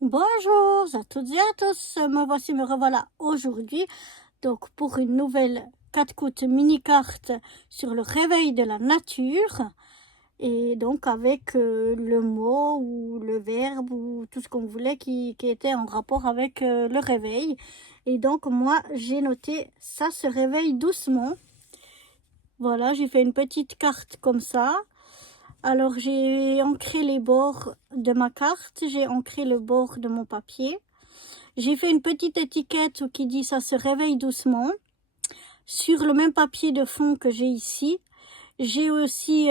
Bonjour à toutes et à tous, me revoilà aujourd'hui donc pour une nouvelle 4 mini carte sur le réveil de la nature et donc avec le mot ou le verbe ou tout ce qu'on voulait qui était en rapport avec le réveil. Et donc moi j'ai noté ça se réveille doucement. Voilà, j'ai fait une petite carte comme ça. Alors j'ai ancré les bords de ma carte, j'ai ancré le bord de mon papier. J'ai fait une petite étiquette qui dit ça se réveille doucement. Sur le même papier de fond que j'ai ici, j'ai aussi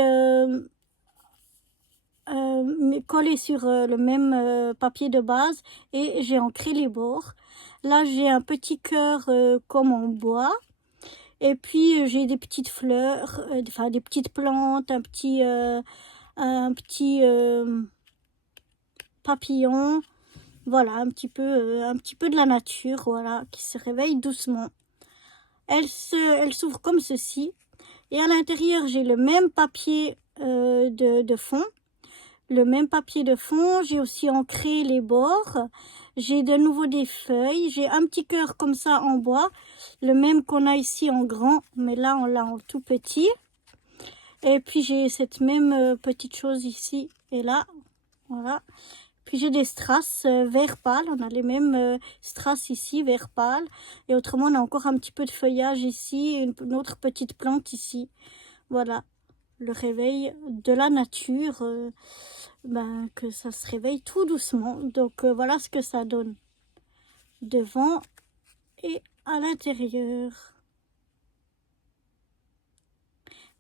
collé sur le même papier de base et j'ai ancré les bords. Là j'ai un petit cœur comme en bois. Et puis j'ai des petites fleurs, enfin des petites plantes, un petit papillon, voilà, un petit peu de la nature, voilà, qui se réveille doucement. Elle s'ouvre comme ceci, et à l'intérieur j'ai le même papier de fond, le même papier de fond. J'ai aussi ancré les bords, j'ai de nouveau des feuilles, j'ai un petit cœur comme ça en bois, le même qu'on a ici en grand, mais là on l'a en tout petit. Et puis j'ai cette même petite chose ici et là, voilà. Puis j'ai des strass vert pâle, on a les mêmes strass ici, vert pâle. Et autrement, on a encore un petit peu de feuillage ici, et une autre petite plante ici. Voilà, le réveil de la nature, que ça se réveille tout doucement. Donc voilà ce que ça donne devant et à l'intérieur.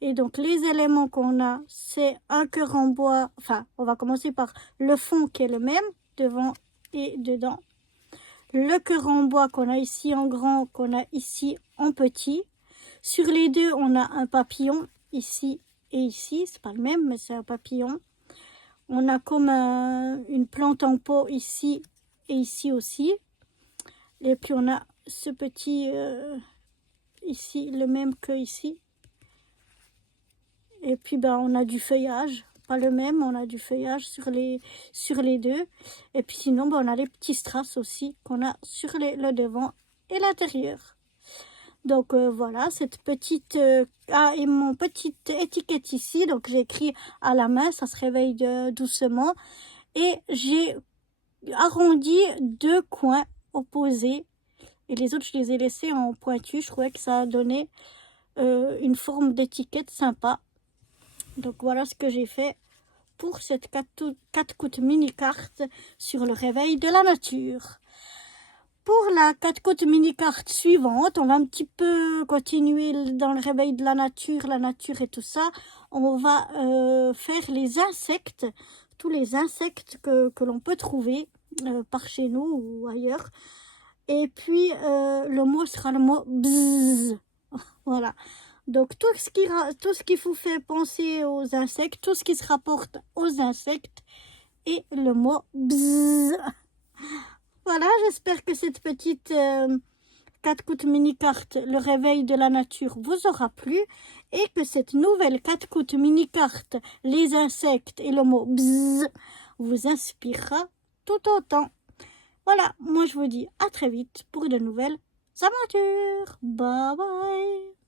Et donc les éléments qu'on a, c'est un cœur en bois, enfin on va commencer par le fond qui est le même, devant et dedans. Le cœur en bois qu'on a ici en grand, qu'on a ici en petit. Sur les deux, on a un papillon ici et ici, c'est pas le même mais c'est un papillon. On a comme une plante en pot ici et ici aussi. Et puis on a ce petit ici, le même que ici. Et puis on a du feuillage, pas le même, on a du feuillage sur les deux. Et puis sinon on a les petits strass aussi qu'on a sur le devant et l'intérieur. Donc voilà, cette petite et mon petite étiquette ici, donc j'ai écrit à la main, ça se réveille doucement. Et j'ai arrondi 2 coins opposés. Et les autres, je les ai laissés en pointu. Je trouvais que ça a donné une forme d'étiquette sympa. Donc voilà ce que j'ai fait pour cette 4 mini carte sur le réveil de la nature. Pour la 4 mini carte suivante, on va un petit peu continuer dans le réveil de la nature et tout ça. On va faire les insectes, tous les insectes que l'on peut trouver par chez nous ou ailleurs. Et puis le mot sera le mot bzzz. Voilà. Donc tout ce qui vous fait penser aux insectes, tout ce qui se rapporte aux insectes et le mot bzzz. Voilà, j'espère que cette petite 4 mini carte, le réveil de la nature, vous aura plu et que cette nouvelle 4 mini carte, les insectes et le mot bzzz, vous inspirera tout autant. Voilà, moi je vous dis à très vite pour de nouvelles aventures. Bye bye.